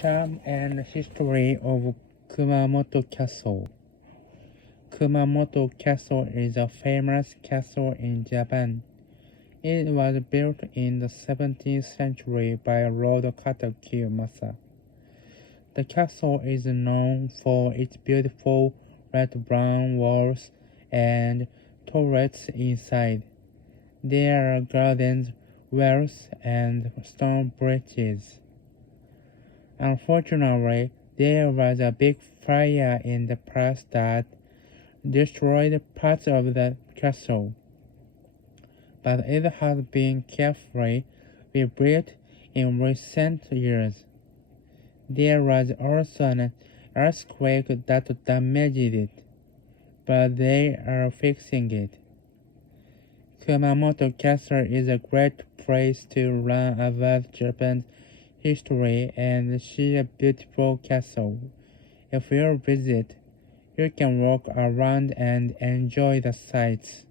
charm and history of Kumamoto Castle. Kumamoto Castle is a famous castle in Japan. It was built in the 17th century by Lord Kiyomasa. The castle is known for its beautiful red-brown walls and turrets inside. There are gardens, wells, and stone bridges. Unfortunately, there was a big fire in the past that destroyed parts of the castle, but it has been carefully rebuilt in recent years. There was also an earthquake that damaged it, but they are fixing it. Kumamoto Castle is a great place to learn about Japan's history and see a beautiful castle. If you visit, you can walk around and enjoy the sights.